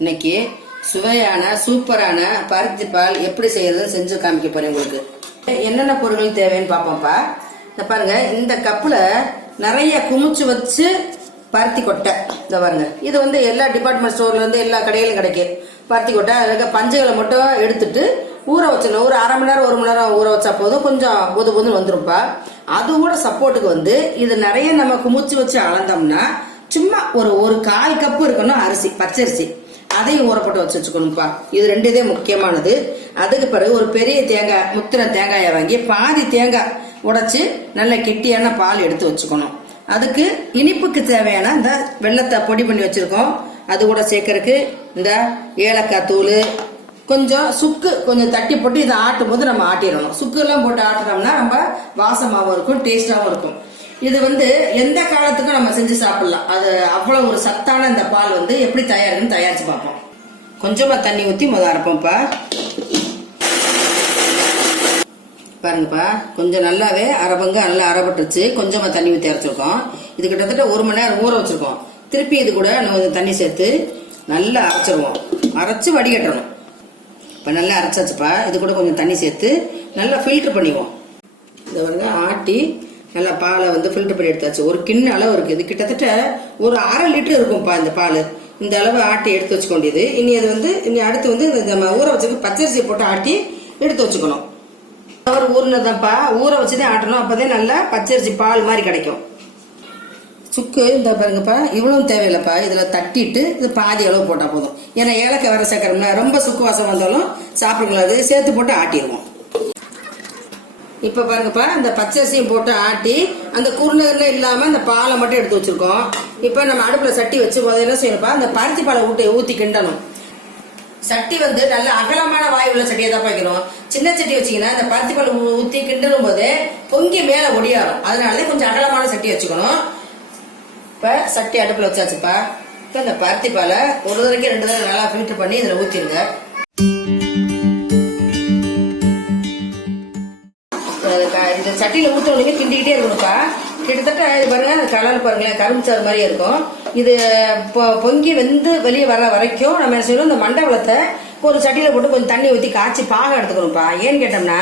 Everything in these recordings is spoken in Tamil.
இன்னைக்கு சுவையான சூப்பரான பருத்தி பால் எப்படி செய்யறது செஞ்சு காமிக்க போறேன் உங்களுக்கு. என்னென்ன பொருட்கள் தேவைன்னு பார்ப்போம்ப்பா. இந்த பாருங்க, இந்த கப்புல நிறைய குமிச்சு வச்சு பருத்தி கொட்டை. இந்த பாருங்க, இது வந்து எல்லா டிபார்ட்மெண்ட் ஸ்டோர்ல இருந்து எல்லா கடையிலும் கிடைக்கும் பருத்தி கொட்டை. அதுக்கு பஞ்சுகளை மட்டும் எடுத்துட்டு ஊற வச்சிடணும். ஒரு அரை மணி நேரம் 1 மணி நேரம் ஊற வச்சா போதும், கொஞ்சம் பொது பொதுன்னு வந்துருப்பா. அது கூட சப்போர்ட்டுக்கு வந்து இது நிறைய நம்ம குமிச்சு வச்சு அளந்தோம்னா சும்மா ஒரு 1/4 கப்பு இருக்கணும் அரிசி, பச்சரிசி. அதையும் ஊறப்பட்டு வச்சுக்கணும்ப்பா. இது 2 இதே முக்கியமானது. அதுக்கு பிறகு ஒரு பெரிய தேங்காய், முத்தின தேங்காயை வாங்கி பாதி தேங்காய் உடைச்சு நல்ல கெட்டியான பால் எடுத்து வச்சுக்கணும். அதுக்கு இனிப்புக்கு தேவையான இந்த வெள்ளத்தை பொடி பண்ணி வச்சிருக்கோம், அது கூட சேர்க்கறதுக்கு இந்த ஏலக்காய் தூள், கொஞ்சம் சுக்கு கொஞ்சம் தட்டி போட்டு இதை ஆட்டும் போது நம்ம ஆட்டிடணும். சுக்கு எல்லாம் போட்டு ஆட்டுறோம்னா ரொம்ப வாசமாகவும் இருக்கும், டேஸ்டாகவும் இருக்கும். இது வந்து எந்த காலத்துக்கும் நம்ம செஞ்சு சாப்பிடலாம். அது அவ்வளவு ஒரு சத்தான இந்த பால் வந்து எப்படி தயாருன்னு தயாரிச்சு பார்ப்போம். கொஞ்சமா தண்ணி ஊற்றி அரைப்போம்ப்பா. பாருங்கப்பா, கொஞ்சம் நல்லாவே அரைபங்க நல்லா அரைப்பட்டுருச்சு. கொஞ்சமா தண்ணி ஊற்றி அரைச்சிருக்கோம். இது கிட்டத்தட்ட 1 மணி நேரம் ஊற வச்சிருக்கோம். திருப்பி இது கூட நம்ம தண்ணி சேர்த்து நல்லா அரைச்சிருவோம். அரைச்சு வடிகட்டணும். இப்போ நல்லா அரைச்சாச்சுப்பா. இது கூட கொஞ்சம் தண்ணி சேர்த்து நல்லா ஃபில்டர் பண்ணிக்குவோம். இதை வந்து ஆட்டி நல்லா பாலை வந்து ஃபில்டர் பண்ணி எடுத்தாச்சு. ஒரு கிண்ண அளவு இருக்கு. இது கிட்டத்தட்ட ஒரு 1/2 லிட்டர் இருக்கும்ப்பா இந்த பால். இந்த அளவு ஆட்டி எடுத்து வச்சுக்கொண்டியது. இனி அது வந்து இனி அடுத்து வந்து நம்ம ஊற வச்சுக்க பச்சரிசியை போட்டு ஆட்டி எடுத்து வச்சுக்கணும். ஒரு ஊறினதான்ப்பா, ஊற வச்சுதான் ஆட்டணும். அப்போதான் நல்லா பச்சரிசி பால் மாதிரி கிடைக்கும். சுக்கு இந்த பாருங்கப்பா, இவ்வளவு தேவையில்லைப்பா. இதுல தட்டிட்டு இது பாதி அளவு போட்டா போதும். ஏன்னா ஏலக்காய் வர சேர்க்கறோம்னா ரொம்ப சுக்கு வாசம் வந்தாலும் சாப்பிடக்கூடாது, சேர்த்து போட்டு ஆட்டிடுவோம். இப்ப பாருங்கப்பா, அந்த பச்சரிசியும் போட்டு ஆட்டி அந்த குருணை இல்லாம அந்த பாலை மட்டும் எடுத்து வச்சிருக்கோம். இப்ப நம்ம அடுப்புல சட்டி வச்சு முதல்ல என்ன செய்யணும்ப்பா, அந்த பருத்தி பாலை ஊத்தி கிண்டணும். சட்டி வந்து நல்ல அகலமான வாய் உள்ள சட்டியை தான் வைக்கணும். சின்ன சட்டி வச்சீங்கன்னா இந்த பருத்தி பாலை ஊத்தி கிண்டலும் போது பொங்கி மேல ஒடியாரும். அதனாலதான் கொஞ்சம் அகலமான சட்டி வச்சுக்கணும். இப்ப சட்டி அடுப்புல வச்சாச்சுப்பா. இப்ப இந்த பருத்தி பாலை 1 தடவைக்கு 2 தடவை நல்லா ஃபில்டர் பண்ணி இதுல ஊத்திருங்க. இந்த சட்டியில ஊற்றவனுக்கு கிண்டிக்கிட்டே இருக்கணும்ப்பா. கிட்டத்தட்ட இது பாருங்க, அந்த கலர் பாருங்களேன், கரும்புச்சாறு மாதிரியே இருக்கும். இது பொங்கி வெந்து வெளியே வர வரைக்கும் நம்ம என்ன செய்யணும், இந்த மண்டவளத்தை ஒரு சட்டியில போட்டு கொஞ்சம் தண்ணி ஊற்றி காய்ச்சி பாகம் எடுத்துக்கணும்ப்பா. ஏன்னு கேட்டோம்னா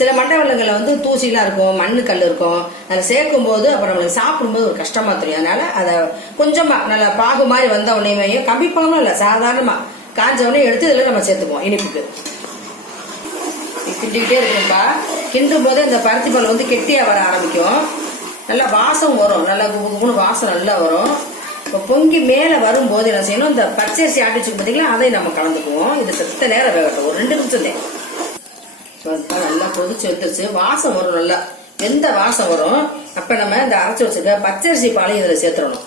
சில மண்டவளங்கள்ல வந்து தூசிலாம் இருக்கும், மண்ணு கல் இருக்கும். அதை சேர்க்கும் போது அப்புறம் நம்மளுக்கு சாப்பிடும்போது ஒரு கஷ்டமா தெரியும். அதனால அதை கொஞ்சமா நல்லா பாகு மாதிரி வந்த உடனே, கம்பி பாகமும் இல்லை, சாதாரணமா காஞ்ச உடனே எடுத்து இதில் நம்ம சேர்த்துக்குவோம். இனிப்புக்கு கிண்டிக்கிட்டே இருக்கணும்ப்பா. கிண்டும் போது இந்த பருத்தி பால் வந்து கெட்டியா வர ஆரம்பிக்கும். நல்லா வாசம் வரும், நல்லா குபுகுபுன்னு வாசம் நல்லா வரும். இப்போ பொங்கி மேலே வரும்போது என்ன செய்யணும், இந்த பச்சரிசி ஆட்டி வச்சுக்கு பார்த்தீங்களா, அதை நம்ம கலந்துக்குவோம். இது செத்த நேரம் வேகட்டும், ஒரு 2 நிமிஷம் தான். நல்லா கொதிச்சு வந்துருச்சு, வாசம் வரும், நல்லா எந்த வாசம் வரும். அப்ப நம்ம இந்த அரைச்சி வச்சிருக்க பச்சரிசி பாலையும் இதுல சேர்த்துடணும்.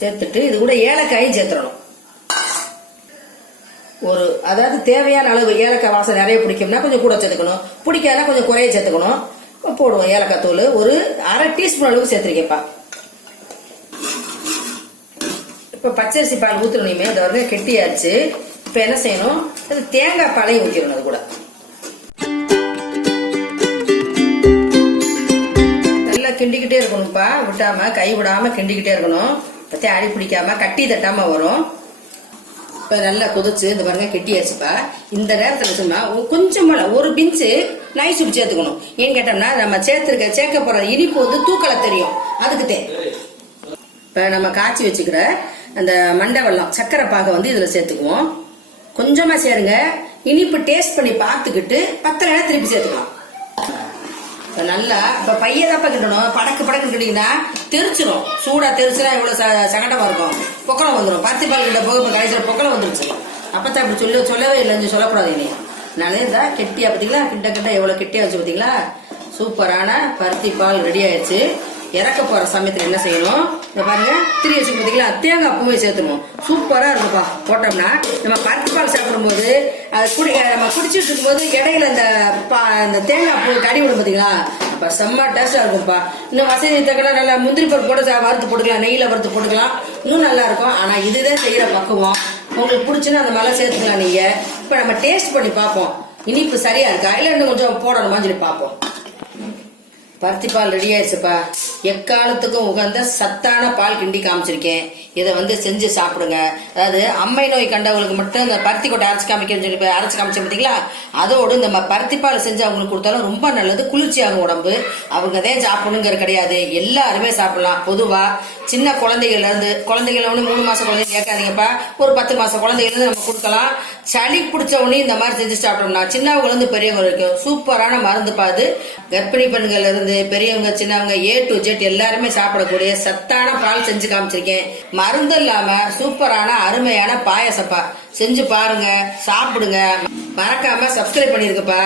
சேர்த்துட்டு இது கூட ஏலக்காயும் சேர்த்துடணும். அதாவது தேவையான அளவு. ஏலக்காய் வாசம் நிறைய பிடிக்கும்னா கொஞ்சம் கூட சேர்த்துக்கணும், பிடிக்காதுனா கொஞ்சம் குறைய சேர்த்துக்கணும். போடுவோம் ஏலக்காய் தூள் ஒரு 1/2 டீஸ்பூன் அளவுக்கு சேர்த்துருக்கேன்ப்பா. இப்ப பச்சரிசி பால் ஊத்துறோமே, இந்த வந்து கெட்டியாச்சு. இப்ப என்ன செய்யணும், அது தேங்காய் பாலையும் ஊற்றிடணும். அது கூட நல்லா கிண்டிக்கிட்டே இருக்கணும்ப்பா. விட்டாம கை விடாம கிண்டிக்கிட்டே இருக்கணும். பத்தி அடி பிடிக்காம கட்டி தட்டாம வரும். இப்ப நல்லா கொதிச்சு இந்த பாருங்க கெட்டியாச்சுப்பா. இந்த நேரத்துல சும்மா கொஞ்சமா ஒரு பிஞ்சு நைஸ் உப்பு சேர்த்துக்கணும். ஏன்னு கேட்டோம்னா நம்ம சேர்க்க போற இனிப்பு வந்து தூக்கல தெரியும், அதுக்குதே. இப்ப நம்ம காய்ச்சி வச்சுக்கிற அந்த மண்டை வெல்லம் சக்கரை பாகை வந்து இதுல சேர்த்துக்குவோம். கொஞ்சமா சேருங்க. இனிப்பு டேஸ்ட் பண்ணி பார்த்துக்கிட்டு பத்தலைன்னா திருப்பி சேர்த்துக்கலாம். நல்லா இப்ப பையதாப்பா கிட்டணும். படக்கு கிட்டீங்கன்னா தெரிச்சிடும். சூடா தெரிச்சுனா இவ்வளவு சங்கடமா இருக்கும், பொக்கலம் வந்துடும். பருத்தி பால் கிட்ட போக கடைசியில் பொக்கலம் வந்துருச்சு. அப்பதான் இப்படி சொல்லவே இல்லைன்னு சொல்லக்கூடாது. இனி நானே தான் கெட்டியா பார்த்தீங்களா, கிட்ட எவ்வளவு கெட்டியா வச்சு பார்த்தீங்களா. சூப்பரான பருத்தி பால் ரெடி ஆயிடுச்சு. இறக்க போற சமயத்துல என்ன செய்யணும், இந்த பாருங்க திரி வச்சு பார்த்தீங்களா, தேங்காய் பூவை சேர்த்துணும். சூப்பரா இருக்குப்பா. போட்டோம்னா நம்ம பருத்தி பால் சாப்பிடும் போது அது நம்ம குடிச்சிட்டு இருக்கும் போது இடையில இந்த தேங்காய் பூ கடி விடும் பார்த்தீங்களா, அப்ப செம்ம டேஸ்டா இருக்கும்ப்பா. இன்னும் வசதி தக்கன நல்லா முந்திரி பருப்பு போட்டு வறுத்து போட்டுக்கலாம், நெய்யில வறுத்து போட்டுக்கலாம், இன்னும் நல்லா இருக்கும். ஆனா இதுதான் செய்யற பக்குவம். உங்களுக்கு பிடிச்சுன்னா அந்த மாதிரி சேர்த்துக்கலாம் நீங்க. இப்ப நம்ம டேஸ்ட் பண்ணி பார்ப்போம், இனிப்பு சரியா இருக்கா இல்ல இன்னும் கொஞ்சம் போடணுமா சொல்லி பார்ப்போம். பருத்தி பால் ரெடி ஆயிடுச்சுப்பா. எக்காலத்துக்கும் உகந்த சத்தான பால் கிண்டி காமிச்சிருக்கேன். இதை வந்து செஞ்சு சாப்பிடுங்க. அதாவது அம்மை நோய் கண்டவங்களுக்கு மட்டும் இந்த பருத்தி கொட்டை அரைச்சு காமிக்கன்னு சொல்லி அரைச்சு காமிச்சேன் பார்த்தீங்களா, அதோடு இந்த பருத்தி பால் செஞ்சு அவங்களுக்கு கொடுத்தாலும் ரொம்ப நல்லது, குளிர்ச்சியாகும் உடம்பு. அவங்க தான் சாப்பிடணுங்கிறது கிடையாது, எல்லாருமே சாப்பிடலாம். பொதுவா சின்ன குழந்தைகள்ல இருந்து, குழந்தைகள் ஒன்று 3 மாசம் குழந்தைங்க கேட்காதீங்கப்பா, ஒரு 10 மாசம் குழந்தைகள் நம்ம கொடுக்கலாம். சளி பிடிச்ச உடனே இந்த மாதிரி செஞ்சு சாப்பிட்டோம்னா சின்னவங்க இருந்து பெரியவங்க வரைக்கும் சூப்பரான மருந்து பாது. கர்ப்பிணி பெண்கள் இருந்து பெரியவங்க சின்னவங்க A to Z எல்லாருமே சாப்பிடக்கூடிய சத்தான பால் செஞ்சு காமிச்சிருக்கேன். மருந்து இல்லாம சூப்பரான அருமையான பாயசப்பா. செஞ்சு பாருங்க, சாப்பிடுங்க. மறக்காம சப்ஸ்கிரைப் பண்ணிருக்கப்பா.